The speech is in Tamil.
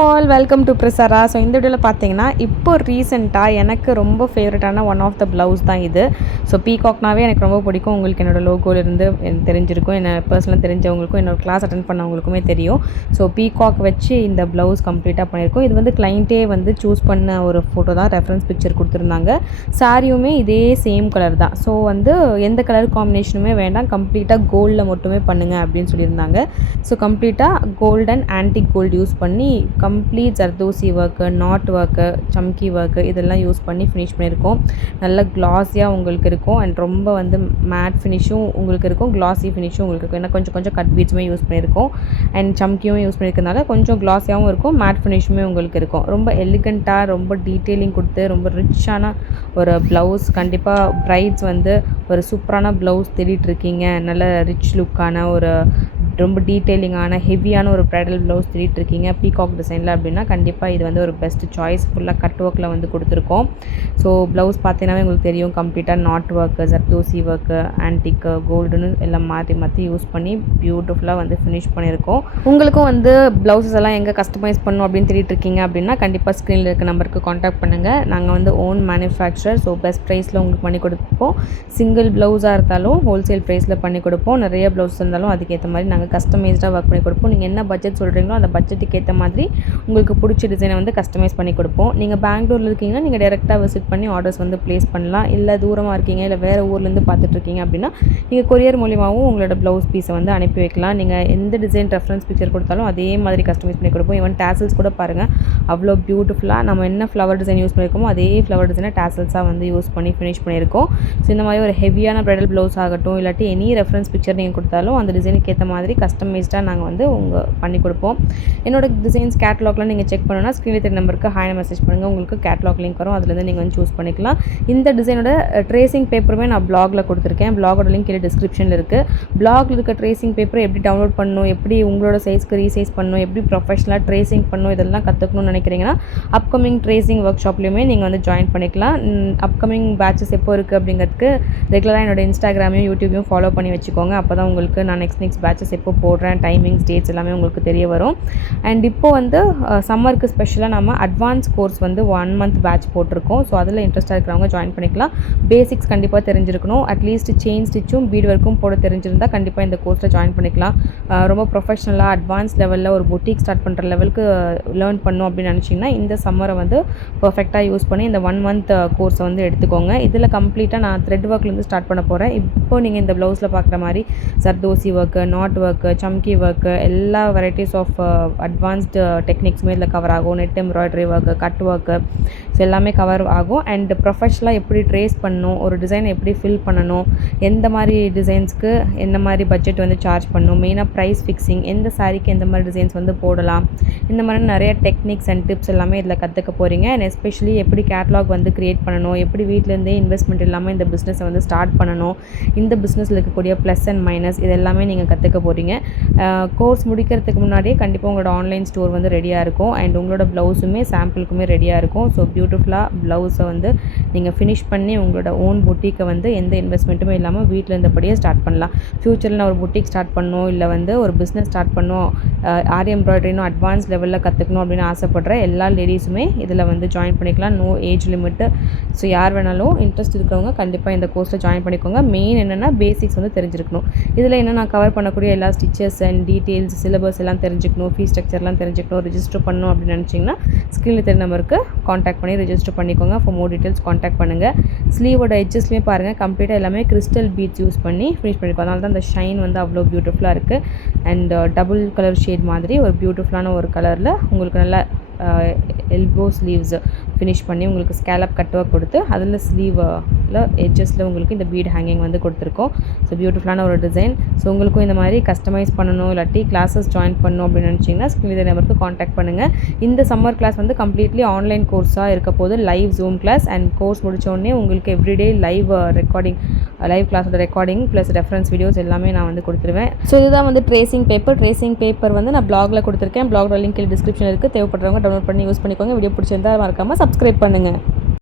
All welcome to Prasara. So இந்த வீடியோவில் பார்த்தீங்கன்னா இப்போ ரீசெண்டாக எனக்கு ரொம்ப ஃபேவரட்டான ஒன் ஆஃப் த ப்ளவுஸ் தான் இது. ஸோ பீகாக்னாவே எனக்கு ரொம்ப பிடிக்கும். உங்களுக்கு என்னோடய லோகோலேருந்து எனக்கு தெரிஞ்சிருக்கும், என்ன பர்சனலாக தெரிஞ்சவங்களுக்கும் என்னோடய கிளாஸ் அட்டன் பண்ணவங்களுக்குமே தெரியும். ஸோ பீகாக் வச்சு இந்த ப்ளவுஸ் கம்ப்ளீட்டாக பண்ணியிருக்கோம். இது வந்து கிளைண்ட்டே வந்து சூஸ் பண்ண ஒரு ஃபோட்டோ தான், ரெஃபரன்ஸ் பிக்சர் கொடுத்துருந்தாங்க. சாரியுமே இதே சேம் கலர் தான். ஸோ வந்து எந்த கலர் காம்பினேஷனுமே வேண்டாம், கம்ப்ளீட்டாக கோல்டில் மட்டுமே பண்ணுங்கள் அப்படின்னு சொல்லியிருந்தாங்க. ஸோ கம்ப்ளீட்டாக gold and antique gold use பண்ணி complete zardozi work, knot work, சம்கி work இதெல்லாம் யூஸ் பண்ணி ஃபினிஷ் பண்ணியிருக்கோம். நல்ல க்ளாஸியாக உங்களுக்கு இருக்கும் அண்ட் ரொம்ப வந்து மேட் ஃபினிஷும் உங்களுக்கு இருக்கும், க்ளாஸி ஃபினிஷும் உங்களுக்கு இருக்கும். ஏன்னா கொஞ்சம் கொஞ்சம் கட் பீட்ஸுமே யூஸ் பண்ணியிருக்கோம் அண்ட் சம்கியும் யூஸ் பண்ணியிருக்கனால கொஞ்சம் க்ளாஸியாகவும் இருக்கும், மேட் ஃபினிஷுமே உங்களுக்கு இருக்கும். ரொம்ப எலிகண்ட்டாக, ரொம்ப டீட்டெயிலிங் கொடுத்து ரொம்ப ரிச்சான ஒரு ப்ளவுஸ். கண்டிப்பாக ப்ரைட்ஸ் வந்து ஒரு சூப்பரான ப்ளவுஸ் தேடிட்டுருக்கீங்க, நல்ல ரிச் லுக்கான ஒரு ரொம்ப டீட்டெயிலிங்கான ஹெவியான ஒரு ப்ரைடல் ப்ளவுஸ் தேடிட்டுருக்கீங்க பீகாக் டிசைனில் அப்படின்னா கண்டிப்பாக இது வந்து ஒரு பெஸ்ட் சாய்ஸ். ஃபுல்லாக கட் ஒர்க்கில் வந்து கொடுத்துருக்கோம். ஸோ ப்ளவுஸ் பார்த்தீங்கன்னா உங்களுக்கு தெரியும், கம்ப்ளீட்டாக நாட் ஒர்க்கு, ஜர்தோசி ஒர்க்கு, ஆன்டிக்கு, கோல்டுன்னு எல்லாம் மாற்றி மாற்றி யூஸ் பண்ணி பியூட்டிஃபுல்லாக வந்து ஃபினிஷ் பண்ணியிருக்கோம். உங்களுக்கும் வந்து ப்ளவுஸஸ் எல்லாம் எங்கே கஸ்டமைஸ் பண்ணணும் அப்படின்னு தேடிட்டுருக்கீங்க அப்படின்னா கண்டிப்பாக ஸ்க்ரீனில் இருக்க நம்பருக்கு காண்டாக்ட் பண்ணுங்கள். நாங்கள் வந்து ஓன் மேனுஃபேக்சரர். ஸோ பெஸ்ட் ப்ரைஸில் உங்களுக்கு பண்ணி கொடுப்போம். சிங்கிள் ப்ளவுஸாக இருந்தாலும் ஹோல்சேல் ப்ரைஸில் பண்ணி கொடுப்போம். நிறைய ப்ளவுஸ் இருந்தாலும் அதுக்கேற்ற மாதிரி நாங்கள் கஸ்டமைஸ்டாக ஒர்க் பண்ணி கொடுப்போம். நீங்கள் என்ன பட்ஜெட் சொல்கிறீங்களோ அந்த பட்ஜெட்டுக்கு ஏற்ற மாதிரி உங்களுக்கு பிடிச்ச டிசைனை வந்து கஸ்டமைஸ் பண்ணி கொடுப்போம். நீங்கள் பெங்களூரில் இருக்கீங்கன்னா நீங்கள் டேரெக்டாக விசிட் பண்ணி ஆர்டர்ஸ் வந்து ப்ளேஸ் பண்ணலாம். இல்லை தூரமாக இருக்கீங்க, இல்லை வேறு ஊர்லேருந்து பார்த்துட்ருக்கீங்க அப்படின்னா நீங்கள் கொரியர் மூலியமாகவும் உங்களோட ப்ளவுஸ் பீஸை வந்து அனுப்பி வைக்கலாம். நீங்கள் எந்த டிசைன் ரெஃபரன்ஸ் பிக்சர் கொடுத்தாலும் அதே மாதிரி கஸ்டமைஸ் பண்ணி கொடுப்போம். ஈவன் டேசல்ஸ் கூட பாருங்கள், அவ்வளோ பியூட்டிஃபுல்லாக நம்ம என்ன ஃப்ளவர் டிசைன் யூஸ் பண்ணியிருக்கோமோ அதே ஃப்ளவர் டிசைனை டேசல்ஸாக வந்து யூஸ் பண்ணி ஃபினிஷ் பண்ணியிருக்கோம். ஸோ இந்த மாதிரி ஒரு ஹெவியான ப்ரைடல் ப்ளவுஸ் ஆகட்டும், இல்லாட்டி எனி ரெஃபரன்ஸ் பிக்சர் நீங்கள் கொடுத்தாலும் அந்த டிசைனுக்கு ஏற்ற மாதிரி கஸ்டமைஸ்டாக நாங்கள் வந்து பண்ணி கொடுப்போம். என்னோடய டிசைன்ஸ் கேட்லாக்லாம் நீங்கள் செக் பண்ணணும்னா ஸ்க்ரீனில் தெரிய நம்பருக்கு ஹாய் மெசேஜ் பண்ணுங்கள், உங்களுக்கு கேட்லாக் லிங்க் வரும், அதுலேருந்து நீங்கள் வந்து சூஸ் பண்ணிக்கலாம். இந்த டிசைனோட ட்ரேசிங் பேப்பருமே நான் ப்ளாகில் கொடுத்துருக்கேன். ப்ளாகோட லிங்க் கீழே டிஸ்கிரிப்ஷனில் இருக்குது. ப்ளாகில் இருக்க ட்ரேசிங் பேப்பரை எப்படி டவுன்லோட் பண்ணணும், எப்படி உங்களோட சைஸ்க்கு ரீசைஸ் பண்ணணும், எப்படி ப்ரொஃபஷனலாக ட்ரேசிங் பண்ணணும், இதெல்லாம் கற்றுக்கணும்னு நினைக்கிறீங்கன்னா அப்கமிங் ட்ரேசிங் ஒர்க் ஷாப்லேயுமே நீங்கள் வந்து ஜாயின் பண்ணிக்கலாம். அப்கமிங் பேட்சஸ் எப்போ இருக்குது அப்படிங்கிறதுக்கு ரெகுலராக என்னோட இன்ஸ்டாகிராமையும் யூடியூபையும் ஃபாலோ பண்ணி வச்சுக்கோங்க. அப்போ தான் உங்களுக்கு நான் நெக்ஸ்ட் பேட்சஸ் எப்போ போடுறேன், டைமிங்ஸ், டேட்ஸ் எல்லாமே உங்களுக்கு தெரிய வரும். அண்ட் இப்போ வந்து சம்மருக்கு ஸ்பெஷலாக நம்ம அட்வான்ஸ் கோர்ஸ் வந்து 1 மந்த் பேட்ச் போட்டிருக்கோம். ஸோ அதில் இன்ட்ரெஸ்ட்டாக இருக்கிறவங்க ஜாயின் பண்ணிக்கலாம். பேசிக்ஸ் கண்டிப்பாக தெரிஞ்சிருக்கணும், அட்லீஸ்ட் செயின் ஸ்டிச்சும் பீட் ஒர்க்கும் போட தெரிஞ்சிருந்தால் கண்டிப்பாக இந்த கோர்ஸில் ஜாயின் பண்ணிக்கலாம். ரொம்ப ப்ரொஃபஷனலாக அட்வான்ஸ் லெவலில் ஒரு பொட்டிக் ஸ்டார்ட் பண்ணுற லெவலுக்கு லேர்ன் பண்ணணும் அப்படின்னு நினச்சிங்கன்னா இந்த சம்மரை வந்து பர்ஃபெக்டாக யூஸ் பண்ணி இந்த 1 மந்த் கோர்ஸை வந்து எடுத்துக்கோங்க. இதில் கம்ப்ளீட்டாக நான் த்ரெட் ஒர்க்லேருந்து ஸ்டார்ட் பண்ண போகிறேன். இப்போ நீங்கள் இந்த ப்ளவுஸில் பார்க்குற மாதிரி ஜர்தோசி ஒர்க்கு, நாட் ஒர்க்கு, சம்கி ஒர்க்கு, எல்லா வெரைட்டிஸ் ஆஃப் அட்வான்ஸ்டு டெக்னிக்ஸுமே இதில் கவர் ஆகும். Net embroidery work, cut work, so எல்லாமே கவர் ஆகும். அண்ட் ப்ரொஃபஷனலாக எப்படி ட்ரேஸ் பண்ணணும், ஒரு டிசைன் எப்படி ஃபில் பண்ணணும், எந்த மாதிரி டிசைன்ஸ்க்கு என்ன மாதிரி பட்ஜெட் வந்து சார்ஜ் பண்ணணும், மெயினாக ப்ரைஸ் ஃபிக்ஸிங், எந்த சாரீக்கு எந்த மாதிரி டிசைன்ஸ் வந்து போடலாம், இந்த மாதிரி நிறைய டெக்னிக்ஸ் அண்ட் டிப்ஸ் எல்லாமே இதில் கற்றுக்க போகிறீங்க. அண்ட் எஸ்பெஷலி எப்படி கேட்லாக் வந்து க்ரியேட் பண்ணணும், எப்படி வீட்டிலேருந்தே இன்வெஸ்ட்மெண்ட் இல்லாமல் இந்த பிஸ்னஸை வந்து ஸ்டார்ட் பண்ணணும், இந்த பிஸ்னஸில் இருக்கக்கூடிய ப்ளஸ் அண்ட் மைனஸ் இது எல்லாமே நீங்கள் கற்றுக்க போகிறீங்க. கோர்ஸ் முடிக்கிறதுக்கு முன்னாடியே கண்டிப்பாக உங்களோட ஆன்லைன் ஸ்டோர் வந்து ரெடியாக இருக்கும் அண்ட் உங்களோட ப்ளவுஸுமே சாம்பிளுக்குமே ரெடியாக இருக்கும். ஸோ பியூட்டிஃபுல்லாக ப்ளவுஸை வந்து நீங்கள் ஃபினிஷ் பண்ணி உங்களோட ஓன் பொட்டிக்கை வந்து எந்த இன்வெஸ்ட்மெண்ட்டுமே இல்லாமல் வீட்டில் இருந்தபடியே ஸ்டார்ட் பண்ணலாம். ஃப்யூச்சரில் நான் ஒரு பொட்டிக் ஸ்டார்ட் பண்ணணும், இல்லை வந்து ஒரு பிஸ்னஸ் ஸ்டார்ட் பண்ணணும், ஆரி எம்ப்ராய்டரினும் அட்வான்ஸ் லெவலில் கற்றுக்கணும் அப்படின்னு ஆசைப்படுற எல்லா லேடிஸுமே இதில் வந்து ஜாயின் பண்ணிக்கலாம். No age limit. ஸோ யார் வேணாலும் இன்ட்ரெஸ்ட் இருக்கிறவங்க கண்டிப்பாக இந்த கோர்ஸில் ஜாயின் பண்ணிக்கோங்க. மெயின் என்னென்னா பேசிக்ஸ் வந்து தெரிஞ்சிருக்கணும். இதில் என்ன நான் கவர் பண்ணக்கூடிய எல்லா ஸ்டிச்சஸ் அண்ட் டீட்டெயில்ஸ், சிலபஸ் எல்லாம் தெரிஞ்சுக்கணும், ஃபீஸ் ஸ்ட்ரக்சர்லாம் தெரிஞ்சுக்கணும், ரிஜிஸ்டர் பண்ணணும் அப்படின்னு நினச்சிங்கன்னா ஸ்க்ரீனில் தெரிய நம்பருக்கு காண்டாக்ட் பண்ணி ரிஜிஸ்டர் பண்ணிக்கோங்க. ஃபார் மோர் டீட்டெயில்ஸ் காண்டாக்ட் பண்ணுங்கள். ஸ்லீவோட எட்ஜஸ்லேயே பாருங்கள், கம்ப்ளீட்டாக எல்லாமே கிறிஸ்டல் பீட்ஸ் யூஸ் பண்ணி ஃபினிஷ் பண்ணியிருக்கோம். அதனால தான் அந்த ஷைன் வந்து அவ்வளோ பியூட்டிஃபுல்லாக இருக்குது. அண்ட் டபுள் கலர் ஷேட் மாதிரி ஒரு பியூட்டிஃபுல்லான ஒரு கலரில் உங்களுக்கு நல்லா எல்போ ஸ்லீவ்ஸ் ஃபினிஷ் பண்ணி உங்களுக்கு ஸ்கேலப் கட் ஒர்க் கொடுத்து அதில் ஸ்லீவில் எட்ஜஸில் உங்களுக்கு இந்த பீட் ஹேங்கிங் வந்து கொடுத்துருக்கோம். ஸோ பியூட்டிஃபுல்லான ஒரு டிசைன். ஸோ உங்களுக்கும் இந்த மாதிரி கஸ்டமைஸ் பண்ணணும், இல்லாட்டி கிளாஸஸ் ஜாயின் பண்ணணும் அப்படின்னு நினச்சிங்கன்னா ஸ்க்ரீன் நம்பருக்கு காண்டாக்ட் பண்ணுங்கள். இந்த சம்மர் கிளாஸ் வந்து கம்ப்ளீட்லி ஆன்லைன் கோர்ஸாக இருக்க போது, live zoom class. And course முடித்தோடனே உங்களுக்கு எவ்ரிடே லைவ் கிளாஸோட ரெக்கார்டிங் ப்ளஸ் ரெஃபரன்ஸ் வீடியோஸ் எல்லாமே நான் வந்து கொடுத்துருவேன். ஸோ இதுதான் வந்து ட்ரேசிங் பேப்பர் வந்து நான் ப்ளாகில் கொடுத்துருக்கேன். ப்ளாகோட லிங்க் டிஸ்கிரிப்ஷன் இருக்குது. தேவைப்படுறவங்க டவுன்லோட் பண்ணி யூஸ் பண்ணிக்கோங்க. வீடியோ பிடிச்சிருந்தா மறக்காமல் சப்ஸ்கிரைப் பண்ணுங்கள்.